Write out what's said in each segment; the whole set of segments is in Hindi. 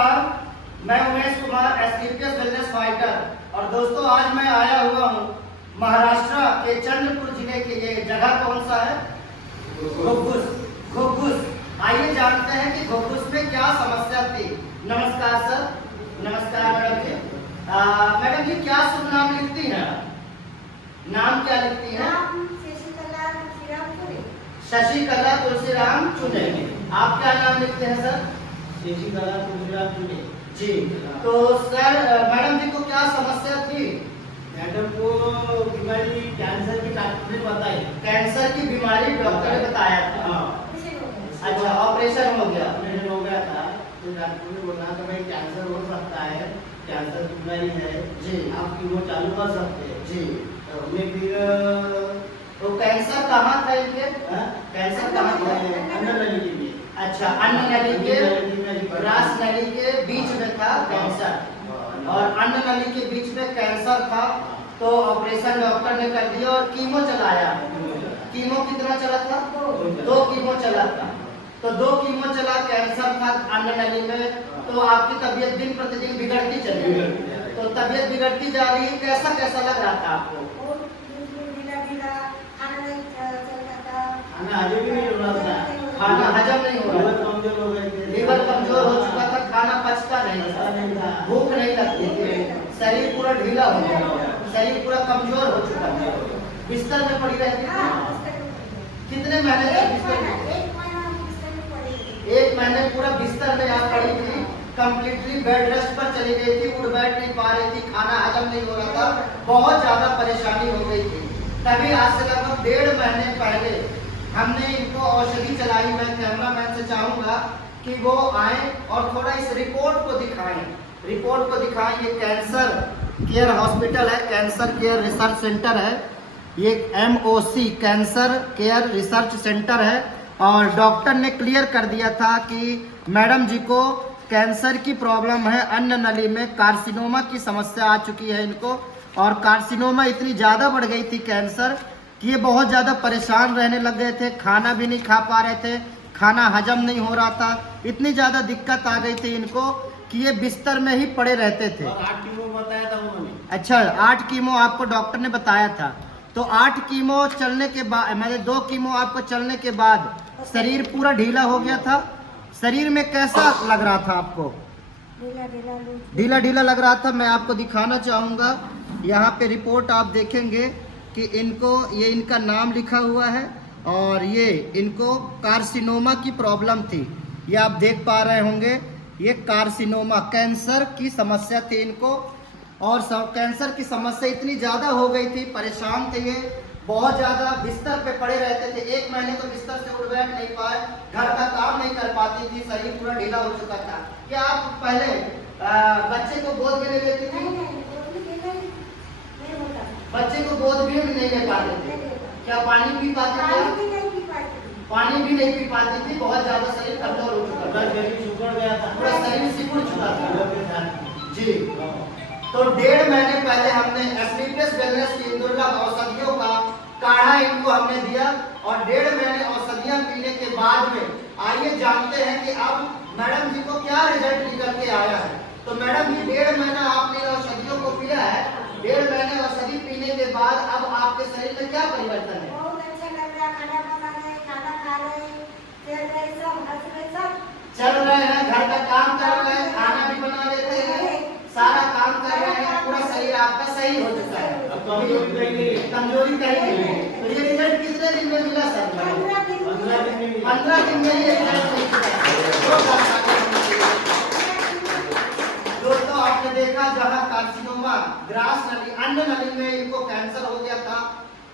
नमस्कार, मैं Umesh Kumar STPS wellness fighter. और दोस्तों, आज मैं आया हुआ हूँ महाराष्ट्र के चंद्रपुर जिले के। ये जगह कौन सा है? घोघुस। घोघुस। आइए जानते हैं कि घोघुस में क्या समस्या थी। नमस्कार सर। नमस्कार मैडम जी। मैडम जी, क्या शुभ नाम लिखती हैं? नाम क्या लिखती हैं? शशिकला तुलसीराम चुने। आप क्या नाम लिखते हैं सर? शशिकला तुलसीराम चुने जी। तो सर, मैडम जी को क्या समस्या थी? मैडम को बीमारी कैंसर की डॉक्टर ने बताई। कैंसर की बीमारी डॉक्टर ने बताया था। अच्छा, ऑपरेशन हो गया। ऑपरेशन हो गया था तो डॉक्टर ने बोला कि भाई कैंसर हो सकता है, कैंसर की बीमारी है जी, आप कीमो चालू कर सकते हैं। जी। तो हमने फिर तो कैंसर कहाँ था इनके? कैंसर कहाँ था? अंदर नली के लिए। अच्छा, अन्न नली के रास नली के बीच में था कैंसर, और अन्न नली के बीच में कैंसर था। तो ऑपरेशन डॉक्टर ने कर दिया और कीमो चलाया। कीमो कितना चला था? 2 कीमो चला था। तो 2 कीमो चला, कैंसर था अन्न नली में। तो आपकी तबीयत दिन प्रतिदिन बिगड़ती चली गई। तो तबीयत बिगड़ती जा रही है। कैसा कैसा लग रहा था आपको? खाना हजम भी नहीं हो रहा था। खाना हजम नहीं हो रहा था। कमजोर हो गए थे। लीवर कमजोर हो चुका था। खाना पचता नहीं था। भूख नहीं लगती थी। शरीर पूरा ढीला हो गया। शरीर पूरा कमजोर हो चुका था। बिस्तर में पड़ी रहती थी। कितने महीने तक बिस्तर में? 1 महीने पूरा बिस्तर में आप पड़ी थी। कंप्लीटली बेड रेस्ट पर चली गई थी। उठ बैठ नहीं पा रही थी। खाना हजम नहीं हो रहा था। बहुत ज्यादा परेशानी हो गई थी। तभी आज से लगभग 1.5 महीने पहले हमने इनको औषधि चलाई। मैं कैमरामैन से चाहूंगा कि वो आए और थोड़ा इस रिपोर्ट को दिखाएं। रिपोर्ट को दिखाएं। ये कैंसर केयर हॉस्पिटल है, कैंसर केयर रिसर्च सेंटर है। ये MOC cancer care research centre है। और डॉक्टर ने क्लियर कर दिया था कि मैडम जी को कैंसर की प्रॉब्लम है। अन्न नली में कार्सिनोमा की समस्या आ चुकी है इनको। और कार्सिनोमा इतनी ज़्यादा बढ़ गई थी कैंसर कि ये बहुत ज़्यादा परेशान रहने लग गए थे। खाना भी नहीं खा पा रहे थे। खाना हजम नहीं हो रहा था। इतनी ज़्यादा दिक्कत आ गई थी इनको कि ये बिस्तर में ही पड़े रहते थे। और 8 कीमो बताया था उन्होंने। अच्छा, 8 कीमो आपको डॉक्टर ने बताया था। तो 8 कीमो चलने के बाद, मतलब 2 कीमो आपको चलने के बाद शरीर पूरा ढीला हो गया था। शरीर में कैसा लग रहा था आपको? ढीला ढीला लग रहा था। मैं आपको दिखाना चाहूँगा। यहाँ पे रिपोर्ट आप देखेंगे कि इनको, ये इनका नाम लिखा हुआ है और ये इनको कार्सिनोमा की प्रॉब्लम थी। ये आप देख पा रहे होंगे, ये कार्सिनोमा कैंसर की समस्या थी इनको। और कैंसर की समस्या इतनी ज़्यादा हो गई थी, परेशान थे ये बहुत ज़्यादा। बिस्तर पे पड़े रहते थे। 1 महीने तो बिस्तर से उठ बैठ नहीं पाए। घर का काम नहीं कर पाती थी। शरीर पूरा ढीला हो चुका था। क्या आप पहले बच्चे को गोद में ले लेती थी? बच्चे को गोद में भी नहीं ले पाते थे। क्या पानी पी पाते थे? पानी भी नहीं पी पाती थी। बहुत ज्यादा शरीर कमजोर हो चुका था। शरीर सिकुड़ गया था। पूरा शरीर सिकुड़ चुका था। जी। तो 1.5 महीने पहले हमने एसटीपीएस वेलनेस की दुर्लभ औषधियों का काढ़ा इनको हमने दिया। और 1.5 महीने औषधियां पीने के बाद में आइए जानते हैं कि अब मैडम जी को क्या रिजल्ट निकल के आया है। तो मैडम जी, 1.5 महीना आपने औषधियों को पिया है। 1.5 महीने औषधि पीने के बाद अब आपके शरीर में क्या परिवर्तन है? चल रहे हैं, घर का काम कर रहे हैं, खाना भी बना लेते हैं, सारा काम कर रहे हैं। पूरा शरीर आपका सही हो चुका है। अब कमजोरी कहीं नहीं। कमजोरी कहीं नहीं। तो ये रिजल्ट कितने दिन में मिला सर? 15 दिन में मिला। 15 दिन में ये रिजल्ट मिल चुका है। दोस्तों, आपने देखा जहां कार्सिनोमा ग्रास नली, अन्न नली में इनको कैंसर हो गया था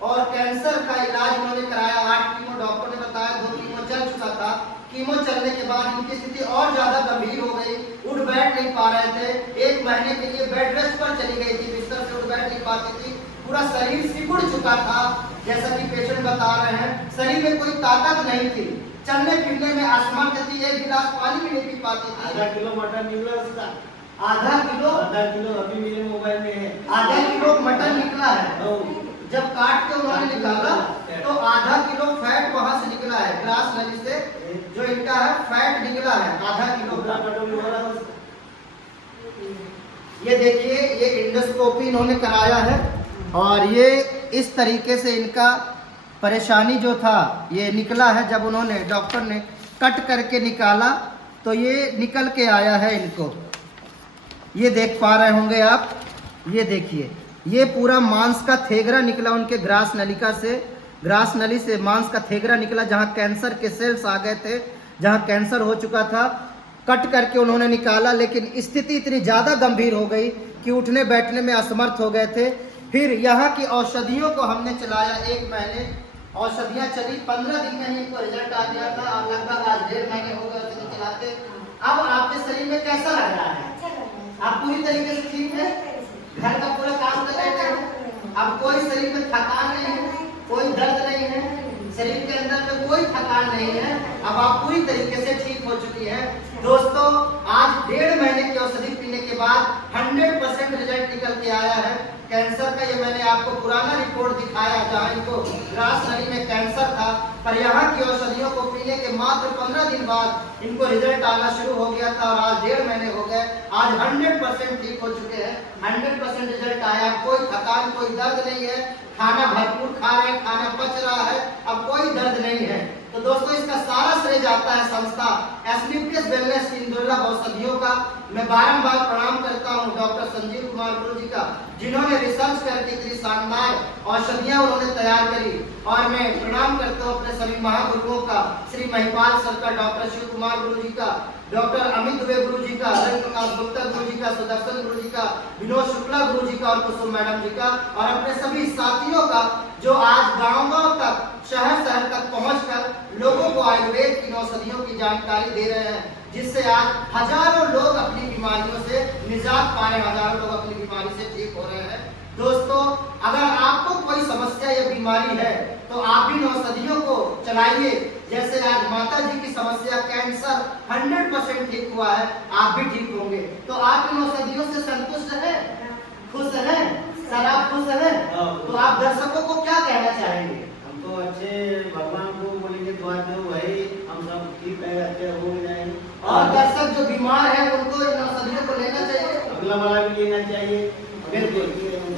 और कैंसर का इलाज उन्होंने कराया। 8 कीमो डॉक्टर ने बताया, 2 कीमो चल चुका था। कीमो चलने के बाद इनकी स्थिति और ज्यादा गंभीर हो गई। उठ बैठ नहीं पा रहे थे। 1 महीने के लिए बेड रेस्ट पर चली गई थी। बिस्तर से उठ बैठ नहीं पाती थी। पूरा शरीर सिकुड़ चुका था। जैसा कि पेशेंट बता रहे हैं, शरीर में कोई ताकत नहीं थी। चलने फिरने में असमर्थ थी। 1 गिलास पानी भी नहीं पी पाती थी। आधा किलो मटन निकला उसका। आधा किलो अभी मेरे मोबाइल में है। आधा किलो मटन निकला है। जब काट के उन्होंने निकाला तो आधा किलो फैट वहां से निकला है। ग्रास नली से जो इनका है फैट निकला है, आधा किलो का। ये देखिए, ये इंडोस्कोपी इन्होंने कराया है और ये इस तरीके से इनका परेशानी जो था ये निकला है। जब उन्होंने डॉक्टर ने कट करके निकाला तो ये निकल के आया है इनको। ये देख पा रहे होंगे आप, ये देखिए, ये पूरा मांस का थेगरा निकला उनके ग्रास नलिका से, ग्रास नली से मांस का थेगरा निकला जहाँ कैंसर के सेल्स आ गए थे, जहाँ कैंसर हो चुका था। कट करके उन्होंने निकाला, लेकिन स्थिति इतनी ज़्यादा गंभीर हो गई कि उठने बैठने में असमर्थ हो गए थे। फिर यहाँ की औषधियों को हमने चलाया, 1 महीने औषधियाँ चली, 15 दिन में ही इनको रिजल्ट आ गया था। अब लगभग आज 1.5 महीने हो गए औषधि चलाते। अब आपके शरीर में कैसा लग रहा है? आप पूरी तरीके से ठीक है, घर का पूरा काम कर रहे हैं, अब कोई शरीर में थकान नहीं है, कोई दर्द नहीं है, शरीर के अंदर में कोई थकान नहीं है, अब आप पूरी तरीके से ठीक हो चुकी है। दोस्तों, आज 1.5 महीने की औषधि पीने के बाद 100% रिजल्ट निकल के आया है कैंसर का। ये मैंने आपको पुराना रिपोर्ट दिखाया जहाँ इनको ग्रास नली में कैंसर था, पर यहाँ की औषधियों को पीने के मात्र 15 दिन बाद इनको रिजल्ट आना शुरू हो गया था और आज 1.5 महीने हो गए, आज 100% ठीक हो चुके हैं। 100% रिजल्ट आया, कोई थकान, कोई दर्द नहीं है, खाना भरपूर खा रहे हैं, खाना पच रहा है, अब कोई दर्द नहीं है। तो दोस्तों, इसका सारा श्रेय जाता है संस्था एस्क्लेपियस वेलनेस की इन दुर्लभ औषधियों का। मैं बारंबार प्रणाम करता हूं डॉक्टर संजीव कुमार गुरु जी का, जिन्होंने रिसर्च करके इतनी शानदार औषधियां उन्होंने तैयार करी। और मैं प्रणाम करता हूं अपने सभी महागुरुओं का, श्री महिपाल सर का, डॉक्टर शिव कुमार गुरु जी का, डॉक्टर अमित दुबे गुरु जी का, रविप्रकाश गुप्ता गुरु जी का, सुदर्शन गुरु जी का, विनोद शुक्ला गुरु जी का और कुसुम मैडम जी का, और अपने सभी साथियों का जो आज गांव-गांव तक, शहर-शहर तक पहुंचकर लोगों को आयुर्वेद की औषधियों की जानकारी दे रहे हैं, जिससे आज हजारों लोग अपनी बीमारियों से निजात पा रहे हैं, हजारों लोग अपनी बीमारी से ठीक हो रहे हैं। दोस्तों, अगर आपको कोई समस्या या बीमारी है तो आप इन औषधियों को चलाइए। जैसे आज माता जी की समस्या कैंसर 100% ठीक हुआ है, आप भी ठीक होंगे। तो आप इन औषधियों से संतुष्ट हैं, खुश हैं? सर, आप खुश हैं? तो आप दर्शकों को क्या कहना चाहेंगे? हम तो अच्छे भगवान को बोलेंगे, दुआ दो भाई, हम सब ठीक है, अच्छे हो जाएंगे। और दर्शक जो बीमार है उनको इन औषधियों को लेना चाहिए, अगला वाला भी लेना चाहिए, बिल्कुल,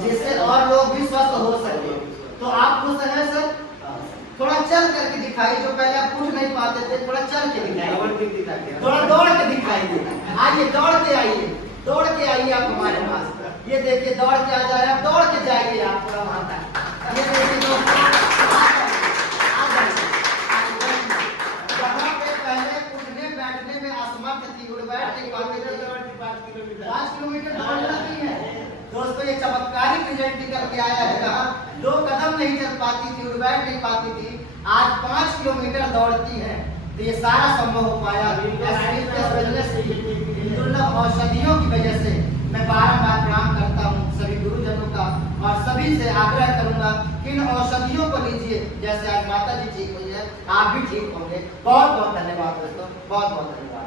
जिससे और लोग भी स्वस्थ हो सके। तो आप खुश हैं सर? थोड़ा चल करके दिखाइए, जो पहले आप उठ नहीं पाते थे, थोड़ा चल के दिखाइए, थोड़ा दौड़ के दिखाइए। आइए, दौड़ के आइए, दौड़ के आइए आप हमारे पास। ये देखिए, दौड़ के आ जा रहे हैं, आप दौड़ के जाइए आप पूरा वहां तक। ये देखिए दोस्तों, जहाँ पे पहले उठने बैठने में असमर्थ थी, उठ बैठ नहीं पाती थी, 5 किलोमीटर दौड़ना नहीं है दोस्तों। ये चमत्कारिक रिजल्ट निकल के आया है। कहा 2 कदम नहीं चल पाती थी, उठ बैठ नहीं पाती थी, आज 5 किलोमीटर दौड़ती है। तो ये सारा संभव हो पाया दुर्लभ औषधियों की वजह से। मैं बारंबार प्रणाम करता हूँ सभी गुरुजनों का और सभी से आग्रह करूंगा कि इन औषधियों को लीजिए। जैसे आज माता जी ठीक हुई है, आप भी ठीक होंगे। बहुत बहुत धन्यवाद दोस्तों, बहुत बहुत धन्यवाद।